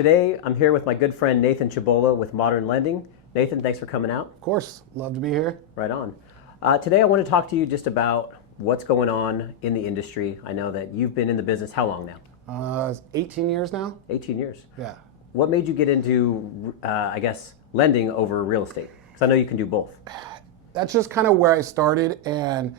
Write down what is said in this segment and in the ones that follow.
Today, I'm here with my good friend Nathan Chabolla with Modern Lending. Nathan, thanks for coming out. Of course, love to be here. Right on. Today, I want to talk to you just about what's going on in the industry. I know that you've been in the business how long now? 18 years now. 18 years. Yeah. What made you get into, lending over real estate? Because I know you can do both. That's just kind of where I started, and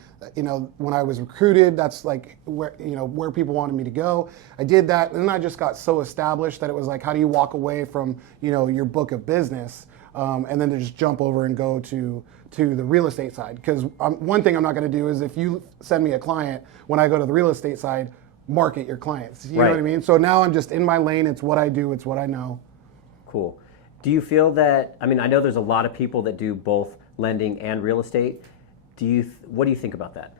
when I was recruited, that's like where people wanted me to go. I did that, and then I just got so established that it was like, how do you walk away from your book of business, and then to just jump over and go to the real estate side? Because one thing I'm not going to do is, if you send me a client, when I go to the real estate side, market your clients. You know what I mean? So now I'm just in my lane. It's what I do. It's what I know. Cool. Do you feel that? I know there's a lot of people that do both lending and real estate. What do you think about that?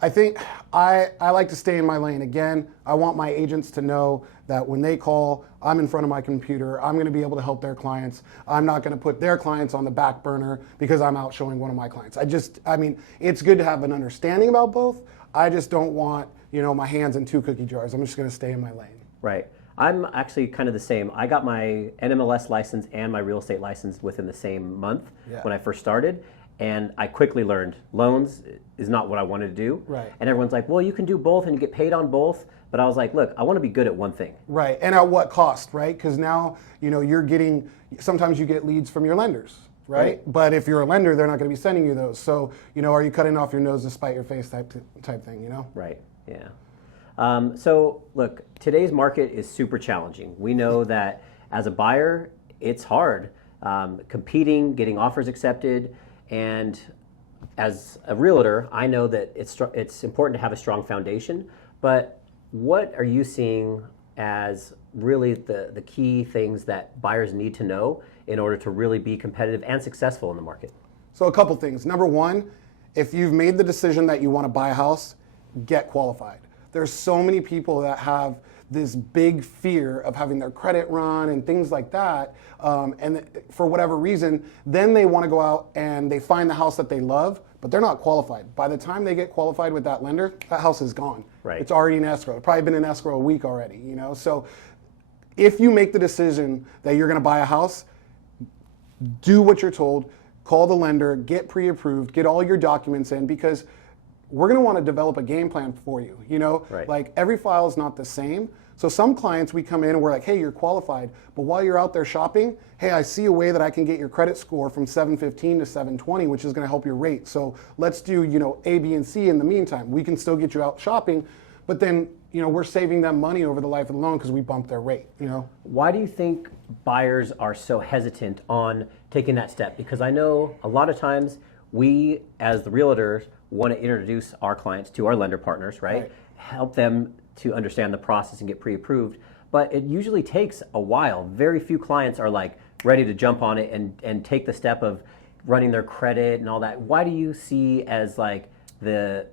I think I like to stay in my lane. Again, I want my agents to know that when they call, I'm in front of my computer. I'm going to be able to help their clients. I'm not going to put their clients on the back burner because I'm out showing one of my clients. It's good to have an understanding about both. I just don't want, my hands in two cookie jars. I'm just going to stay in my lane. Right. I'm actually kind of the same. I got my NMLS license and my real estate license within the same month when I first started. And I quickly learned loans is not what I wanted to do. Right. And everyone's like, well, you can do both and you get paid on both. But I was like, look, I want to be good at one thing. Right. And at what cost, right? Because now, sometimes you get leads from your lenders, right? But if you're a lender, they're not going to be sending you those. So, are you cutting off your nose to spite your face type thing, Right. Yeah. So look, today's market is super challenging. We know that as a buyer, it's hard competing, getting offers accepted. And as a realtor, I know that it's important to have a strong foundation. But what are you seeing as really the key things that buyers need to know in order to really be competitive and successful in the market? So a couple things. Number one, if you've made the decision that you want to buy a house, get qualified. There's so many people that have this big fear of having their credit run and things like that, and for whatever reason, then they want to go out and they find the house that they love, but they're not qualified. By the time they get qualified with that lender, that house is gone. Right. It's already in escrow. It's probably been in escrow a week already. So if you make the decision that you're going to buy a house, do what you're told. Call the lender, get pre-approved, get all your documents in, because we're going to want to develop a game plan for you. Like every file is not the same. So some clients, we come in and we're like, hey, you're qualified. But while you're out there shopping, hey, I see a way that I can get your credit score from 715 to 720, which is going to help your rate. So let's do, A, B, and C in the meantime. We can still get you out shopping, but then, we're saving them money over the life of the loan because we bumped their rate, Why do you think buyers are so hesitant on taking that step? Because I know a lot of times we, as the realtors, want to introduce our clients to our lender partners, right? Help them to understand the process and get pre-approved. But it usually takes a while. Very few clients are like ready to jump on it and take the step of running their credit and all that. Why do you see as like the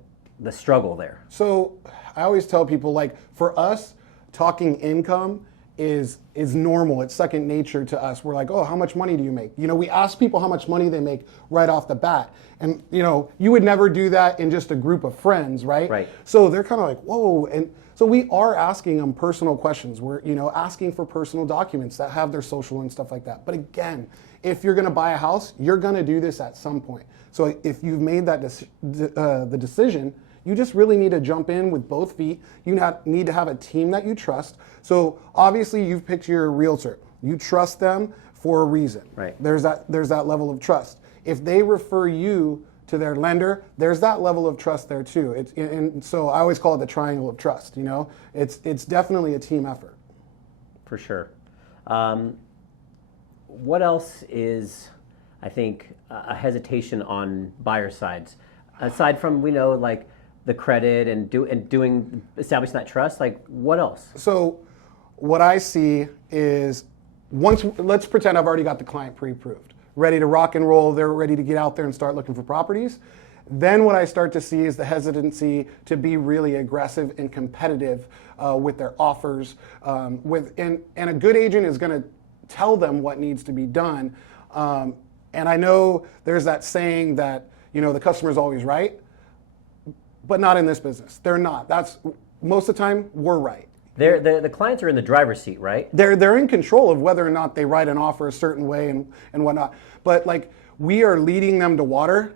struggle there? So I always tell people, like, for us, talking income is normal. It's second nature to us. We're like, oh, how much money do you make? We ask people how much money they make right off the bat. And, you would never do that in just a group of friends, right? Right. So they're kind of like, whoa. And so we are asking them personal questions. We're, asking for personal documents that have their social and stuff like that. But again, if you're going to buy a house, you're going to do this at some point. So if you've made that the decision, you just really need to jump in with both feet. You need to have a team that you trust. So obviously you've picked your realtor. You trust them for a reason. Right. There's that level of trust. If they refer you to their lender, there's that level of trust there too. And so I always call it the triangle of trust. It's definitely a team effort. For sure. What else is, I think, a hesitation on buyer sides? Aside from, we know, like, the credit and establishing that trust, like, what else? So what I see is, let's pretend I've already got the client pre-approved, ready to rock and roll, they're ready to get out there and start looking for properties. Then what I start to see is the hesitancy to be really aggressive and competitive with their offers. And a good agent is going to tell them what needs to be done. And I know there's that saying that, the customer's always right, but not in this business. They're not. Most of the time, we're right. The clients are in the driver's seat, right? They're in control of whether or not they write an offer a certain way and whatnot. But like, we are leading them to water,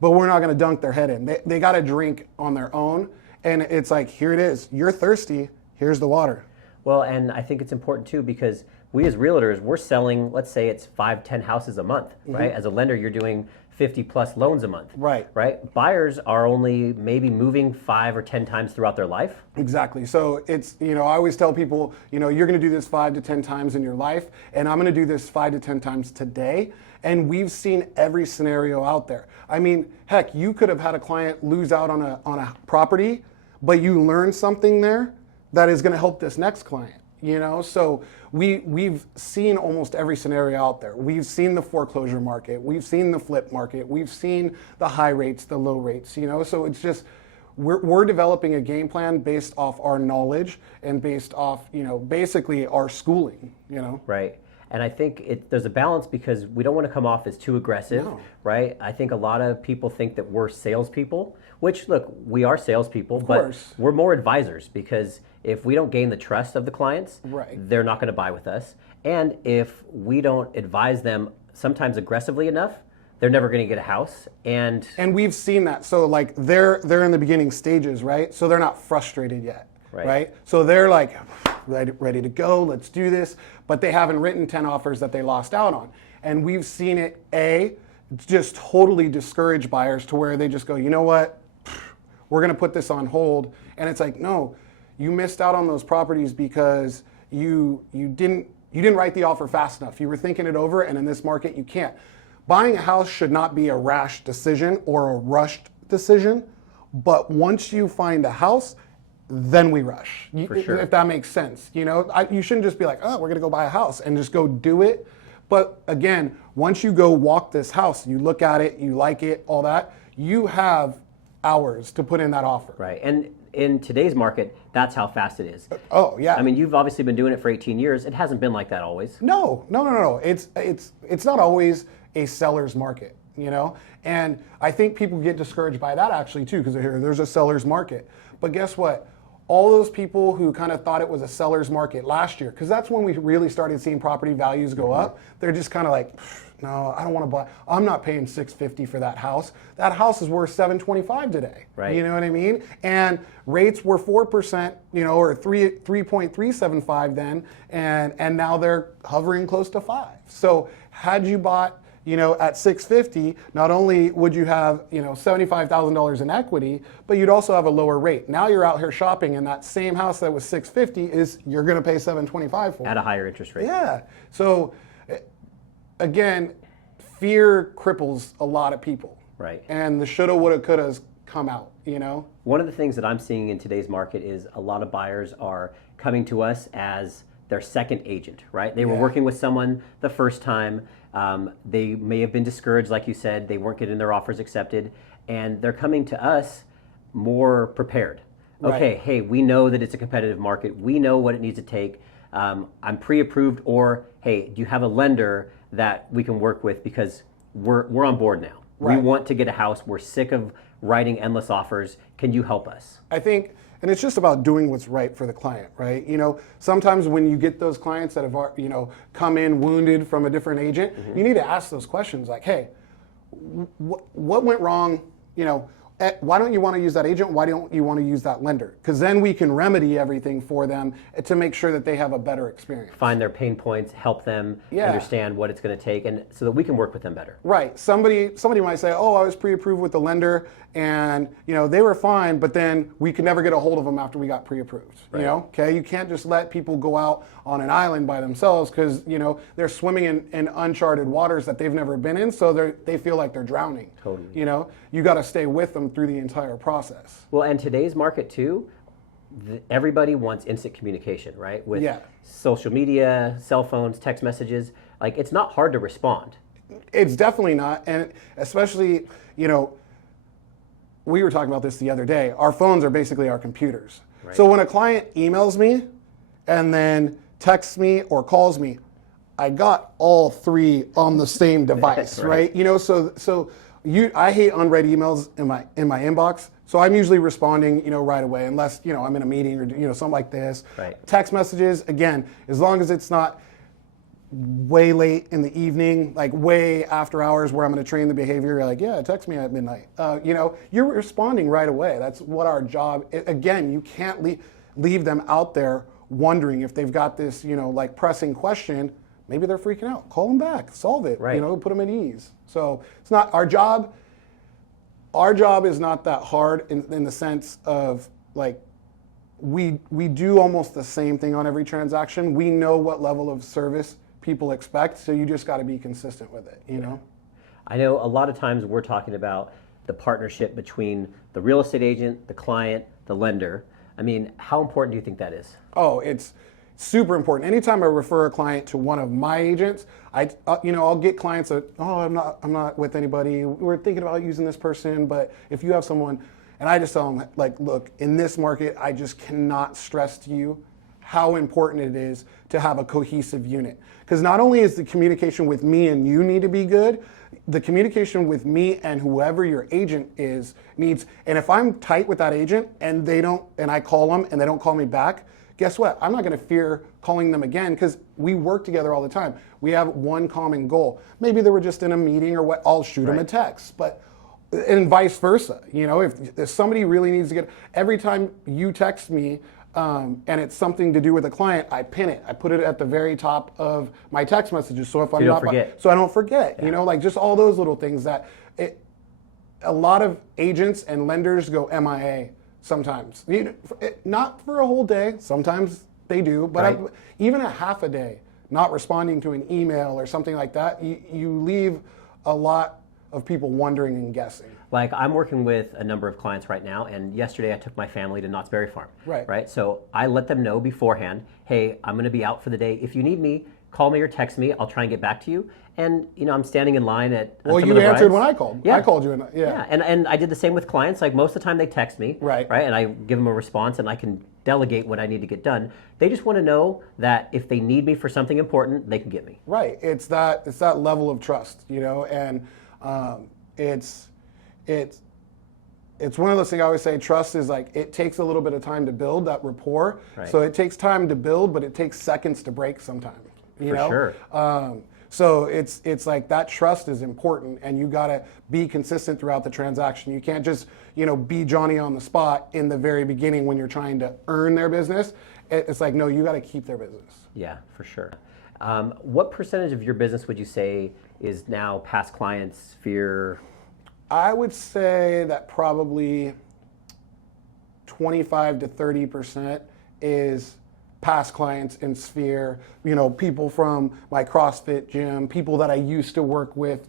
but we're not going to dunk their head in. They got to drink on their own, and it's like, here it is. You're thirsty. Here's the water. Well, and I think it's important too, because we as realtors, we're selling, let's say it's 5-10 houses a month, right? As a lender, you're doing 50 plus loans a month. Right. Buyers are only maybe moving 5 or 10 times throughout their life. Exactly. So it's, I always tell people, you're going to do this 5 to 10 times in your life, and I'm going to do this 5 to 10 times today. And we've seen every scenario out there. I mean, heck, you could have had a client lose out on a property, but you learned something there that is going to help this next client. So we've seen almost every scenario out there. We've seen the foreclosure market, we've seen the flip market, we've seen the high rates, the low rates, so it's just, we're developing a game plan based off our knowledge and based off, basically our schooling, Right. And I think there's a balance, because we don't want to come off as too aggressive, right? I think a lot of people think that we're salespeople, which, look, we are salespeople, but we're more advisors, because if we don't gain the trust of the clients, they're not going to buy with us. And if we don't advise them sometimes aggressively enough, they're never going to get a house. And we've seen that. So like, they're in the beginning stages, right? So they're not frustrated yet, right? So they're like, ready to go, let's do this, but they haven't written 10 offers that they lost out on. And we've seen it, just totally discourage buyers to where they just go, you know what, we're going to put this on hold. And it's like, no, you missed out on those properties because you didn't write the offer fast enough. You were thinking it over, and in this market, you can't. Buying a house should not be a rash decision or a rushed decision, but once you find a house, then we rush. For sure. If that makes sense. You shouldn't just be like, oh, we're going to go buy a house and just go do it. But again, once you go walk this house, you look at it, you like it, all that, you have hours to put in that offer. Right. And in today's market, that's how fast it is. Oh, yeah. I mean, you've obviously been doing it for 18 years. It hasn't been like that always. No. It's not always a seller's market, And I think people get discouraged by that actually too, because there's a seller's market. But guess what? All those people who kind of thought it was a seller's market last year, because that's when we really started seeing property values go up, they're just kind of like, no, I don't want to buy. I'm not paying $650 for that house. That house is worth $725 today. Right. You know what I mean? And rates were 4%, or 3.375 then, and now they're hovering close to 5. So had you bought, at $650, not only would you have, $75,000 in equity, but you'd also have a lower rate. Now you're out here shopping, and that same house that was $650 you're going to pay $725 for. At a higher interest rate. Yeah. So again, fear cripples a lot of people. Right. And the shoulda, woulda, couldas come out, One of the things that I'm seeing in today's market is a lot of buyers are coming to us as their second agent, right? They were working with someone the first time. They may have been discouraged, like you said, they weren't getting their offers accepted, and they're coming to us more prepared. Okay, hey, we know that it's a competitive market. We know what it needs to take. I'm pre-approved, or hey, do you have a lender that we can work with, because we're on board now. We want to get a house. We're sick of writing endless offers. Can you help us? I think, and it's just about doing what's right for the client, right? Sometimes when you get those clients that have, come in wounded from a different agent, you need to ask those questions like, hey, what went wrong? Why don't you want to use that agent? Why don't you want to use that lender? Because then we can remedy everything for them to make sure that they have a better experience. Find their pain points, help them understand what it's going to take, and so that we can work with them better. Right. Somebody might say, oh, I was pre-approved with the lender, and they were fine, but then we could never get a hold of them after we got pre-approved. Right. Okay. You can't just let people go out on an island by themselves because they're swimming in uncharted waters that they've never been in, so they feel like they're drowning. Totally. You got to stay with them through the entire process. Well, and today's market too, everybody wants instant communication, right? With social media, cell phones, text messages. Like, it's not hard to respond. It's definitely not, and especially, we were talking about this the other day. Our phones are basically our computers. Right. So when a client emails me and then texts me or calls me, I got all three on the same device, right? So I hate unread emails in my inbox So I'm usually responding, right away, unless, I'm in a meeting or, something like this. Right. Text messages, again, as long as it's not way late in the evening, like way after hours where I'm going to train the behavior, you're like, yeah, text me at midnight. You're responding right away. That's what our job, again, you can't leave them out there wondering if they've got this, like pressing question. Maybe they're freaking out. Call them back, solve it, Right. Put them at ease. So it's not our job. Our job is not that hard in the sense of like, we do almost the same thing on every transaction. We know what level of service people expect, so you just got to be consistent with it, I know a lot of times we're talking about the partnership between the real estate agent, the client, the lender. I mean, how important do you think that is? Oh, it's super important. Anytime I refer a client to one of my agents, I'll get clients that, I'm not with anybody. We're thinking about using this person, but if you have someone, and I just tell them, like, look, in this market, I just cannot stress to you how important it is to have a cohesive unit. Because not only is the communication with me and you need to be good, the communication with me and whoever your agent is needs, and if I'm tight with that agent and I call them and they don't call me back, guess what? I'm not going to fear calling them again because we work together all the time. We have one common goal. Maybe they were just in a meeting or what, I'll shoot them a text, and vice versa. If somebody really needs to every time you text me, and it's something to do with a client, I pin it. I put it at the very top of my text messages. So if I'm not, so I don't forget. Yeah. Like just all those little things that a lot of agents and lenders go MIA sometimes. Not for a whole day. Sometimes they do, but even a half a day, not responding to an email or something like that, you leave a lot of people wondering and guessing. Like I'm working with a number of clients right now, and yesterday I took my family to Knott's Berry Farm. Right. So I let them know beforehand, hey, I'm going to be out for the day. If you need me, call me or text me. I'll try and get back to you. And I'm standing in line at. Well, you answered when I called. Yeah. I called you. Yeah. And I did the same with clients. Like most of the time they text me. Right. And I give them a response, and I can delegate what I need to get done. They just want to know that if they need me for something important, they can get me. Right. It's that level of trust, and it's one of those things I always say, trust is like, it takes a little bit of time to build that rapport. Right. So it takes time to build, but it takes seconds to break sometimes. For sure. So it's like that trust is important, and you got to be consistent throughout the transaction. You can't just, be Johnny on the spot in the very beginning when you're trying to earn their business. It's like, no, you got to keep their business. Yeah, for sure. What percentage of your business would you say is now past clients, sphere? I would say that probably 25 to 30% is past clients in sphere, people from my CrossFit gym, people that I used to work with,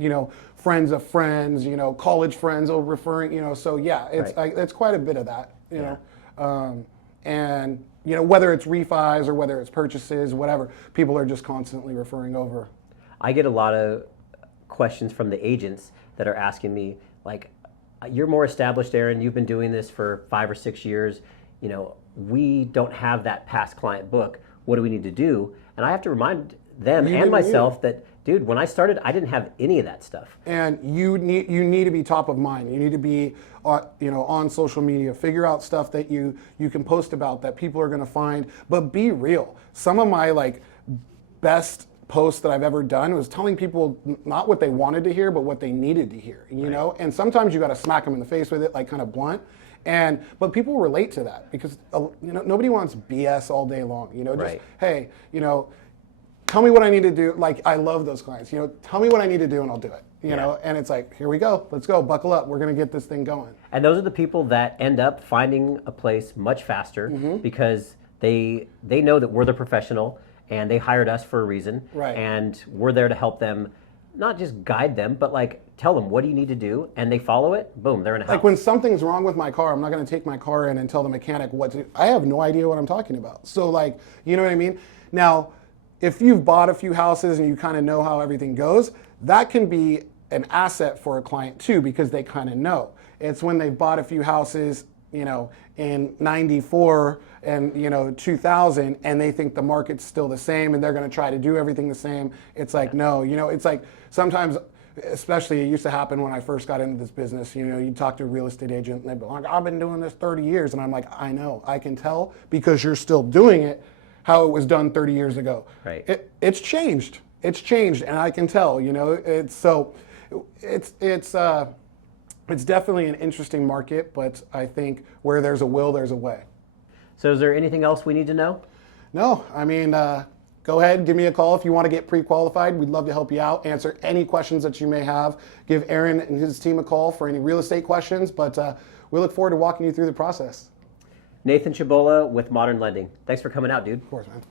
friends of friends, college friends referring, so yeah, it's quite a bit of that, and whether it's refis or whether it's purchases, whatever, people are just constantly referring over. I get a lot of questions from the agents that are asking me, like, you're more established, Aaron, you've been doing this for 5 or 6 years, we don't have that past client book. What do we need to do? And I have to remind them and myself that, dude, when I started, I didn't have any of that stuff. And you need to be top of mind. You need to be on social media. Figure out stuff that you can post about that people are going to find. But be real. Some of my best posts that I've ever done was telling people not what they wanted to hear, but what they needed to hear. And sometimes you got to smack them in the face with it, like kind of blunt. But people relate to that because nobody wants BS all day long. Just hey, tell me what I need to do. Like I love those clients. Tell me what I need to do and I'll do it. And it's like, here we go. Let's go. Buckle up. We're gonna get this thing going. And those are the people that end up finding a place much faster because they know that we're the professional and they hired us for a reason. Right. And we're there to help them, not just guide them, but tell them what do you need to do, and they follow it. Boom, they're in a house. Like when something's wrong with my car, I'm not going to take my car in and tell the mechanic what to do. I have no idea what I'm talking about. So you know what I mean? Now, if you've bought a few houses and you kind of know how everything goes, that can be an asset for a client too, because they kind of know. It's when they've bought a few houses, in 94 and 2000, and they think the market's still the same and they're going to try to do everything the same. It's like, no, it's like sometimes especially it used to happen when I first got into this business. You know, you talk to a real estate agent and they'd be like, I've been doing this 30 years. And I'm like, I know, I can tell because you're still doing it how it was done 30 years ago. Right. It's changed. It's changed, and I can tell, you know, it's definitely an interesting market, but I think where there's a will, there's a way. So is there anything else we need to know? No, I mean, go ahead, give me a call if you want to get pre-qualified. We'd love to help you out, answer any questions that you may have. Give Aaron and his team a call for any real estate questions, but we look forward to walking you through the process. Nathan Chabolla with Modern Lending. Thanks for coming out, dude. Of course, man.